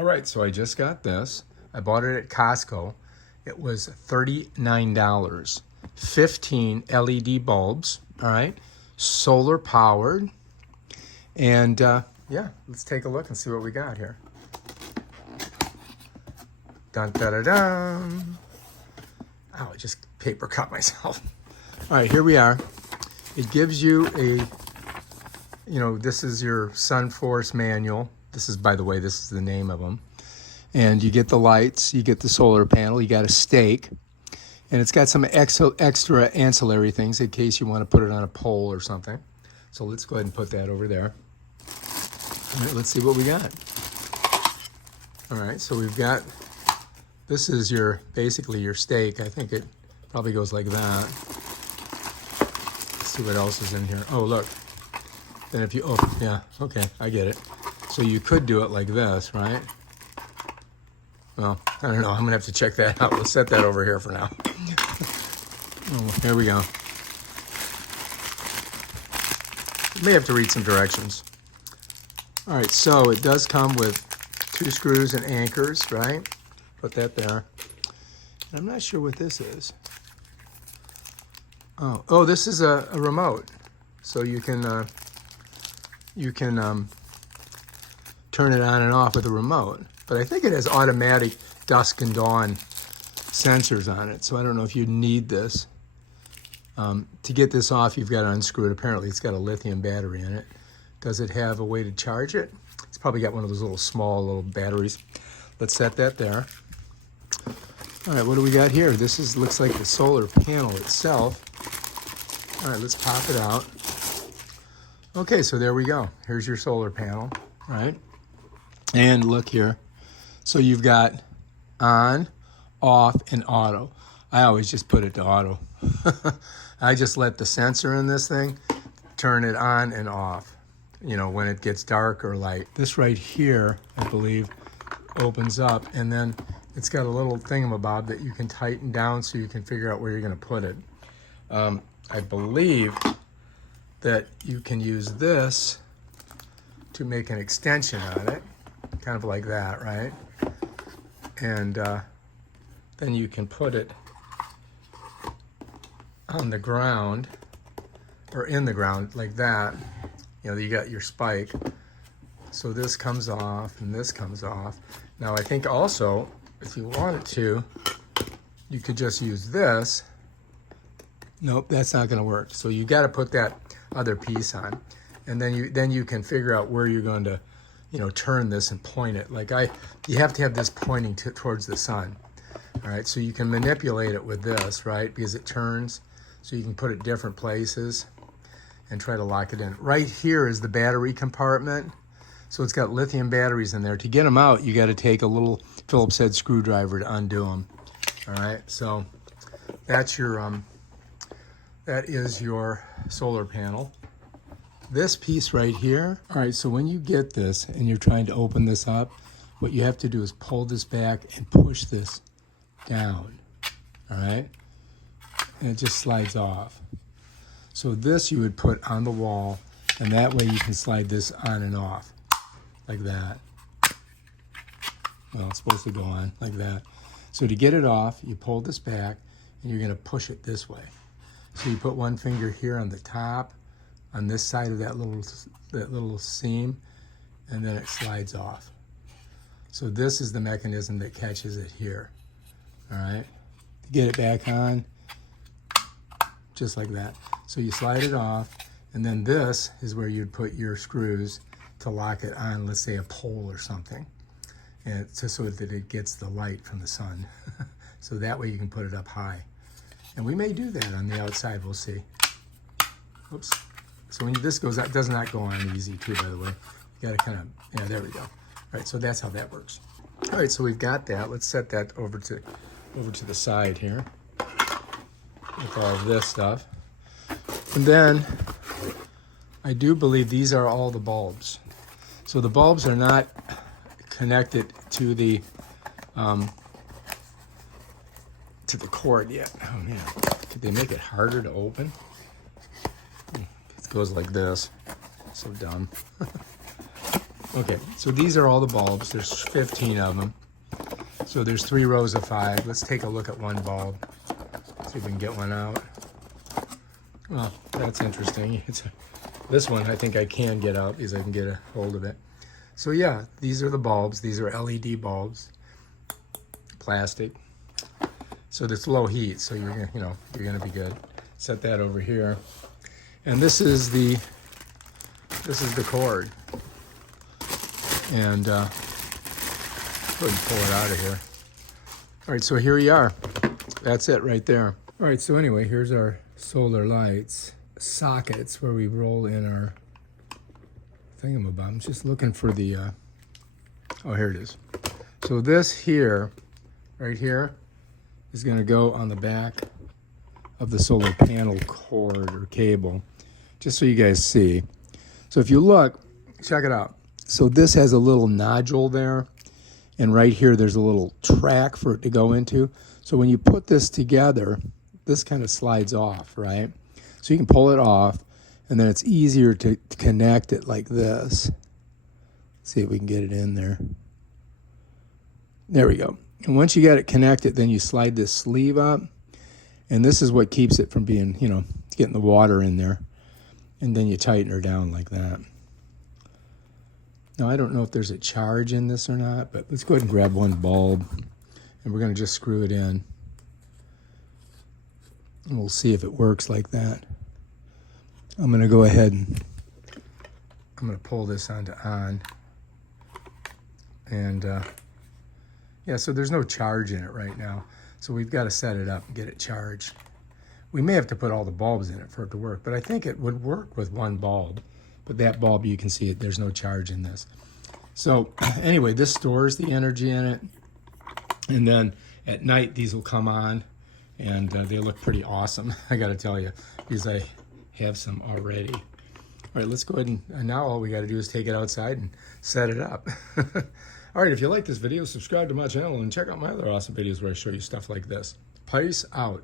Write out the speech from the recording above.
All right, so I just got this. I bought it at Costco. It was $39. 15 LED bulbs, all right, solar powered. And yeah, let's take a look and see what we got here. Dun da da dun. Ow, I just paper cut myself. All right, here we are. It gives you a, this is your Sunforce manual. This is, by the way, this is the name of them. And you get the lights, you get the solar panel, you got a stake, and it's got some extra ancillary things in case you want to put it on a pole or something. So let's go ahead and put that over there. All right, let's see what we got. All right, so we've got, this is basically your stake. I think it probably goes like that. Let's see what else is in here. Oh, look. Then if you, oh, yeah, okay, I get it. So you could do it like this, right? Well, I don't know. I'm going to have to check that out. Let's set that over here for now. Oh, here we go. You may have to read some directions. All right, so it does come with 2 screws and anchors, right? Put that there. And I'm not sure what this is. Oh, this is a remote. So you can turn it on and off with a remote. But I think it has automatic dusk and dawn sensors on it. So I don't know if you need this. To get this off, you've got to unscrew it. Apparently, it's got a lithium battery in it. Does it have a way to charge it? It's probably got one of those little batteries. Let's set that there. All right, what do we got here? This looks like the solar panel itself. All right, let's pop it out. Okay, so there we go. Here's your solar panel, right? And look here. So you've got on, off, and auto. I always just put it to auto. I just let the sensor in this thing turn it on and off, when it gets dark or light. This right here, I believe, opens up, and then it's got a little thingamabob that you can tighten down so you can figure out where you're going to put it. I believe that you can use this to make an extension on it, kind of like that, right? And then you can put it on the ground or in the ground like that. You got your spike. So this comes off and this comes off. Now I think also, if you wanted to, you could just use this. Nope, that's not gonna work. So you gotta put that other piece on. And then you can figure out where you're going to, turn this and point it. You have to have this pointing towards the sun. All right, so you can manipulate it with this, right? Because it turns, so you can put it different places and try to lock it in. Right here is the battery compartment. So it's got lithium batteries in there. To get them out, you got to take a little Phillips head screwdriver to undo them. All right, so that's that is your solar panel. This piece right here, all right, so when you get this and you're trying to open this up, what you have to do is pull this back and push this down, all right? And it just slides off. So this you would put on the wall, and that way you can slide this on and off, like that. Well, it's supposed to go on like that. So to get it off, you pull this back, and you're gonna push it this way. So you put one finger here on the top, on this side of that little seam, and then it slides off. So this is the mechanism that catches it here, all right? To get it back on, just like that. So you slide it off, and then this is where you'd put your screws to lock it on, let's say a pole or something, and just so that it gets the light from the sun. So that way you can put it up high. And we may do that on the outside, we'll see. Oops. So when this goes out, it does not go on easy too, by the way. You gotta yeah, there we go. All right, so that's how that works. All right, so we've got that. Let's set that over to the side here with all of this stuff. And then I do believe these are all the bulbs. So the bulbs are not connected to the cord yet. Oh man, could they make it harder to open? It goes like this. So dumb. Okay, so these are all the bulbs. There's 15 of them. So there's 3 rows of 5. Let's take a look at one bulb. See if we can get one out. Well, that's interesting. This one I think I can get out because I can get a hold of it. So yeah, these are the bulbs. These are LED bulbs, plastic. So it's low heat, so you're gonna be good. Set that over here, and this is the cord. And go ahead and pull it out of here. All right, so here you are. That's it right there. All right, so anyway, here's our solar lights sockets where we roll in our thingamabob. I'm just looking for the, oh, here it is. So this here, right here, is gonna go on the back of the solar panel cord or cable, just so you guys see. So if you look, check it out. So this has a little nodule there, and right here there's a little track for it to go into. So when you put this together, this kind of slides off, right? So you can pull it off, and then it's easier to connect it like this. Let's see if we can get it in there. There we go. And once you got it connected, then you slide this sleeve up, and this is what keeps it from being, getting the water in there. And then you tighten her down like that. Now, I don't know if there's a charge in this or not, but let's go ahead and grab one bulb, and we're going to just screw it in. And we'll see if it works like that. I'm going to go ahead and I'm going to pull this onto on. And yeah, so there's no charge in it right now. So we've got to set it up and get it charged. We may have to put all the bulbs in it for it to work, but I think it would work with one bulb. But that bulb, you can see it, there's no charge in this. So anyway, this stores the energy in it. And then at night, these will come on, and they look pretty awesome, I gotta tell you, because I have some already. All right, let's go ahead and now all we gotta do is take it outside and set it up. All right, if you like this video, subscribe to my channel and check out my other awesome videos where I show you stuff like this. Peace out.